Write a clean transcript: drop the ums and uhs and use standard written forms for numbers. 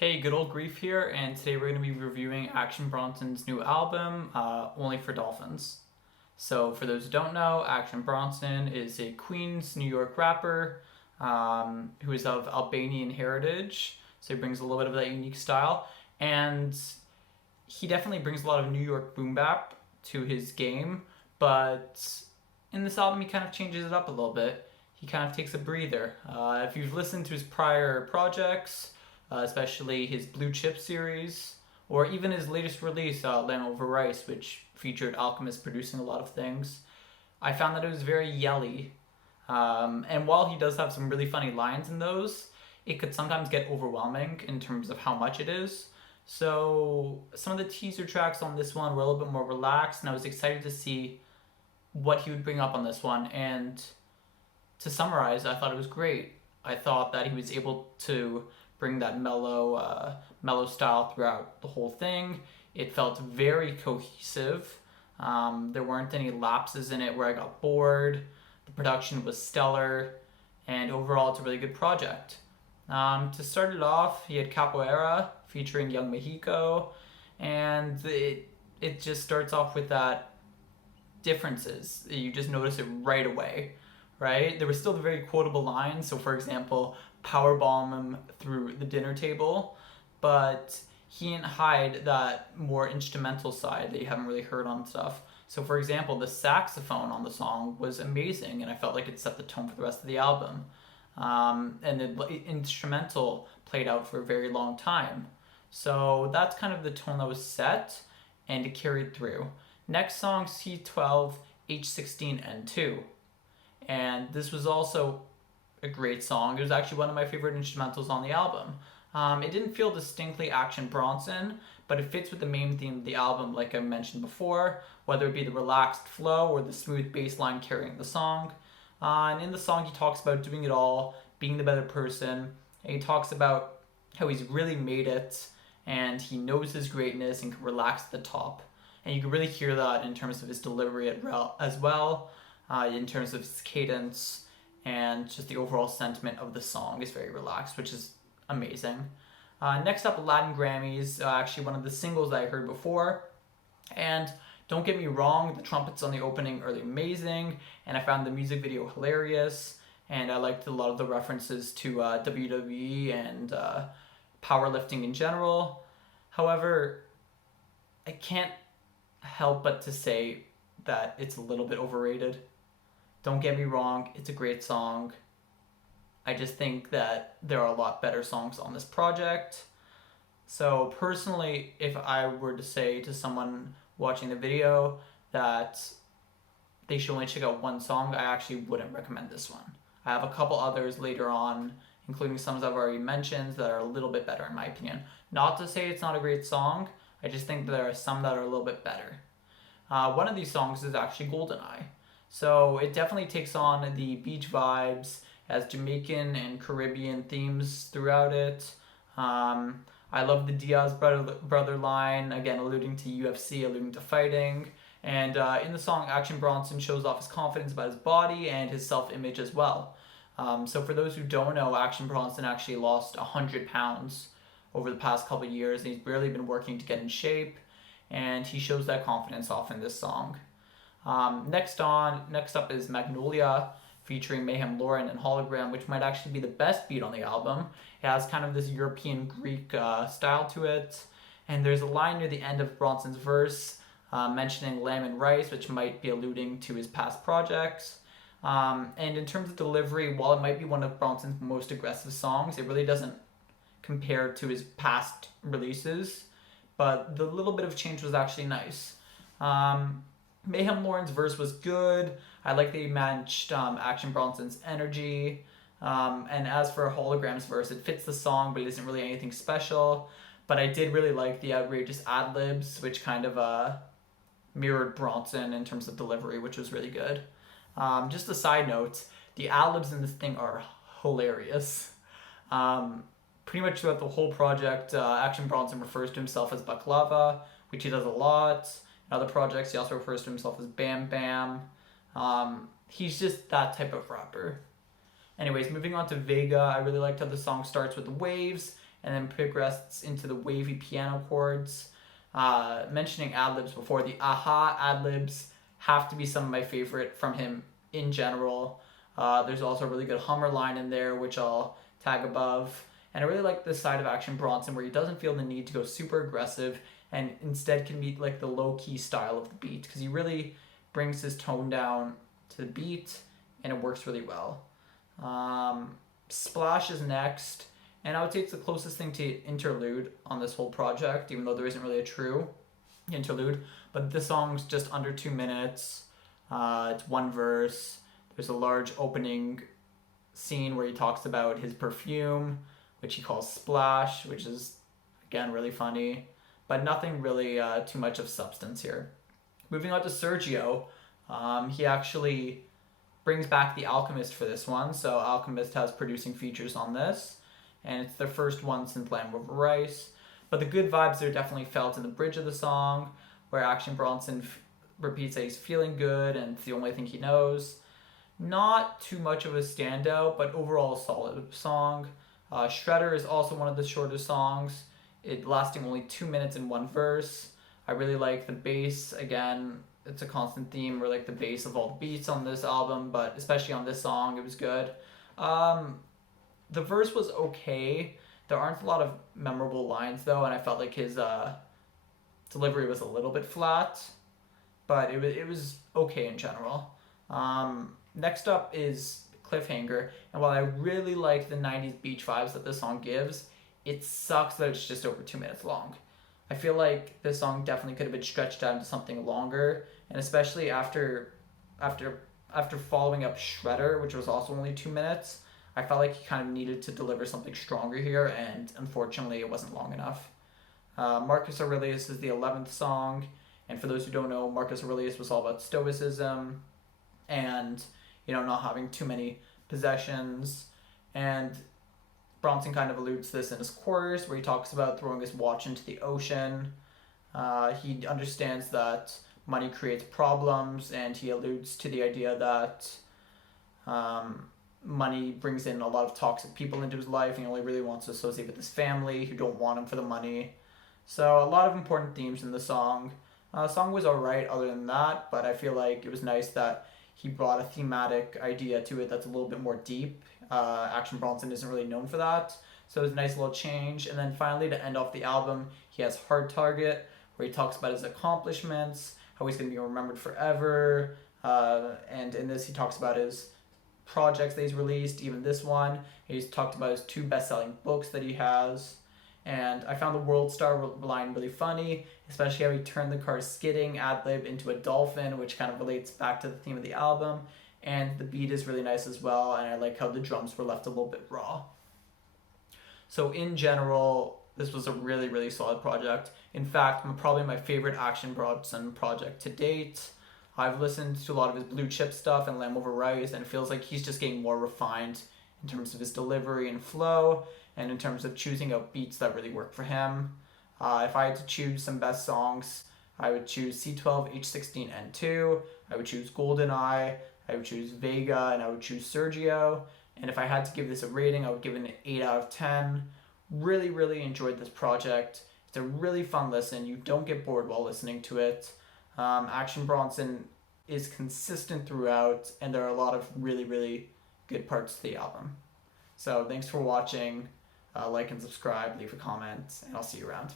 Hey, good old Grief here, and today we're going to be reviewing Action Bronson's new album, Only for Dolphins. So, for those who don't know, Action Bronson is a Queens, New York rapper who is of Albanian heritage, so he brings a little bit of that unique style, and he definitely brings a lot of New York boom bap to his game, but in this album he kind of changes it up a little bit. He kind of takes a breather. If you've listened to his prior projects, especially his Blue Chip series, or even his latest release, Lamb Over Rice, which featured Alchemist producing a lot of things, I found that it was very yelly. And while he does have some really funny lines in those, it could sometimes get overwhelming in terms of how much it is. So some of the teaser tracks on this one were a little bit more relaxed, and I was excited to see what he would bring up on this one. And to summarize, I thought it was great. I thought that he was able to bring that mellow style throughout the whole thing. It felt very cohesive. There weren't any lapses in it where I got bored. The production was stellar, and overall, it's a really good project. To start it off, he had Capoeira featuring Young Mexico, and it just starts off with that differences. You just notice it right away, right? There were still the very quotable lines. So, for example, powerbomb him through the dinner table, but he didn't hide that more instrumental side that you haven't really heard on stuff. So, for example, the saxophone on the song was amazing, and I felt like it set the tone for the rest of the album. And the instrumental played out for a very long time. So that's kind of the tone that was set, and it carried through. Next song, C12, H16, N2. And this was also a great song. It was actually one of my favorite instrumentals on the album. It didn't feel distinctly Action Bronson, but it fits with the main theme of the album, like I mentioned before, whether it be the relaxed flow or the smooth bass line carrying the song. And in the song, he talks about doing it all, being the better person, and he talks about how he's really made it, and he knows his greatness and can relax at the top. And you can really hear that in terms of his delivery as well, in terms of his cadence, and just the overall sentiment of the song is very relaxed, which is amazing. Next up, Latin Grammys, actually one of the singles that I heard before. And don't get me wrong, the trumpets on the opening are amazing, and I found the music video hilarious, and I liked a lot of the references to WWE and powerlifting in general. However, I can't help but to say that it's a little bit overrated. Don't get me wrong, it's a great song. I just think that there are a lot better songs on this project. So personally, if I were to say to someone watching the video that they should only check out one song, I actually wouldn't recommend this one. I have a couple others later on, including some that I've already mentioned, that are a little bit better in my opinion. Not to say it's not a great song, I just think there are some that are a little bit better. One of these songs is actually Goldeneye. So it definitely takes on the beach vibes, has Jamaican and Caribbean themes throughout it. I love the Diaz brother line, again alluding to UFC, alluding to fighting. And in the song, Action Bronson shows off his confidence about his body and his self-image as well. So for those who don't know, Action Bronson actually lost 100 pounds over the past couple of years, and he's barely been working to get in shape, and he shows that confidence off in this song. Next up is Magnolia, featuring Mayhem Lauren and Hologram, which might actually be the best beat on the album. It has kind of this European Greek style to it, and there's a line near the end of Bronson's verse mentioning lamb and rice, which might be alluding to his past projects. And in terms of delivery, while it might be one of Bronson's most aggressive songs, it really doesn't compare to his past releases, but the little bit of change was actually nice. Mayhem Lauren's verse was good. I like that he matched Action Bronson's energy. And as for Hologram's verse, it fits the song, but it isn't really anything special. But I did really like the outrageous ad-libs, which kind of mirrored Bronson in terms of delivery, which was really good. Just a side note, the ad-libs in this thing are hilarious. Pretty much throughout the whole project, Action Bronson refers to himself as Baklava, which he does a lot. In other projects, he also refers to himself as Bam Bam. He's just that type of rapper. Anyways, moving on to Vega, I really liked how the song starts with the waves and then progresses into the wavy piano chords. Mentioning ad-libs before, the aha ad-libs have to be some of my favorite from him in general. There's also a really good Hummer line in there, which I'll tag above. And I really like this side of Action Bronson where he doesn't feel the need to go super aggressive and instead can be like the low-key style of the beat, because he really brings his tone down to the beat and it works really well. Splash is next, and I would say it's the closest thing to interlude on this whole project, even though there isn't really a true interlude. But this song's just under 2 minutes. It's one verse. There's a large opening scene where he talks about his perfume, which he calls Splash, which is, again, really funny. But nothing really too much of substance here. Moving on to Sergio, he actually brings back the Alchemist for this one. So Alchemist has producing features on this, and it's their first one since Lamb Over Rice. But the good vibes are definitely felt in the bridge of the song, where Action Bronson repeats that he's feeling good and it's the only thing he knows. Not too much of a standout, but overall a solid song. Shredder is also one of the shortest songs, it lasting only 2 minutes and one verse. I really like the bass. Again, it's a constant theme where like the bass of all the beats on this album, but especially on this song, it was good. The verse was okay. There aren't a lot of memorable lines though, and I felt like his delivery was a little bit flat, but it was okay in general. Next up is Cliffhanger, and while I really like the 90s beach vibes that this song gives, it sucks that it's just over 2 minutes long. I feel like this song definitely could have been stretched out into something longer, and especially after following up Shredder, which was also only 2 minutes, I felt like he kind of needed to deliver something stronger here, and unfortunately it wasn't long enough. Marcus Aurelius is the 11th song, and for those who don't know, Marcus Aurelius was all about stoicism and, not having too many possessions, and Bronson kind of alludes to this in his chorus where he talks about throwing his watch into the ocean. He understands that money creates problems, and he alludes to the idea that money brings in a lot of toxic people into his life, and he only really wants to associate with his family who don't want him for the money. So a lot of important themes in the song. The song was alright other than that, but I feel like it was nice that he brought a thematic idea to it that's a little bit more deep. Action Bronson isn't really known for that, so it was a nice little change. And then finally, to end off the album, he has Hard Target, where he talks about his accomplishments, how he's going to be remembered forever, and in this he talks about his projects that he's released, even this one. He's talked about his 2 best-selling books that he has. And I found the World Star line really funny, especially how he turned the car skidding ad-lib into a dolphin, which kind of relates back to the theme of the album. And the beat is really nice as well, and I like how the drums were left a little bit raw. So in general, this was a really, really solid project. In fact, probably my favorite Action Bronson project to date. I've listened to a lot of his Blue Chip stuff and Lamb Over Rice, and it feels like he's just getting more refined in terms of his delivery and flow, and in terms of choosing out beats that really work for him. If I had to choose some best songs, I would choose C12, H16, N2. I would choose GoldenEye. I would choose Vega, and I would choose Sergio. And if I had to give this a rating, I would give it an 8 out of 10. Really, really enjoyed this project. It's a really fun listen. You don't get bored while listening to it. Action Bronson is consistent throughout, and there are a lot of really, really good parts to the album. So thanks for watching. Like and subscribe, leave a comment, and I'll see you around.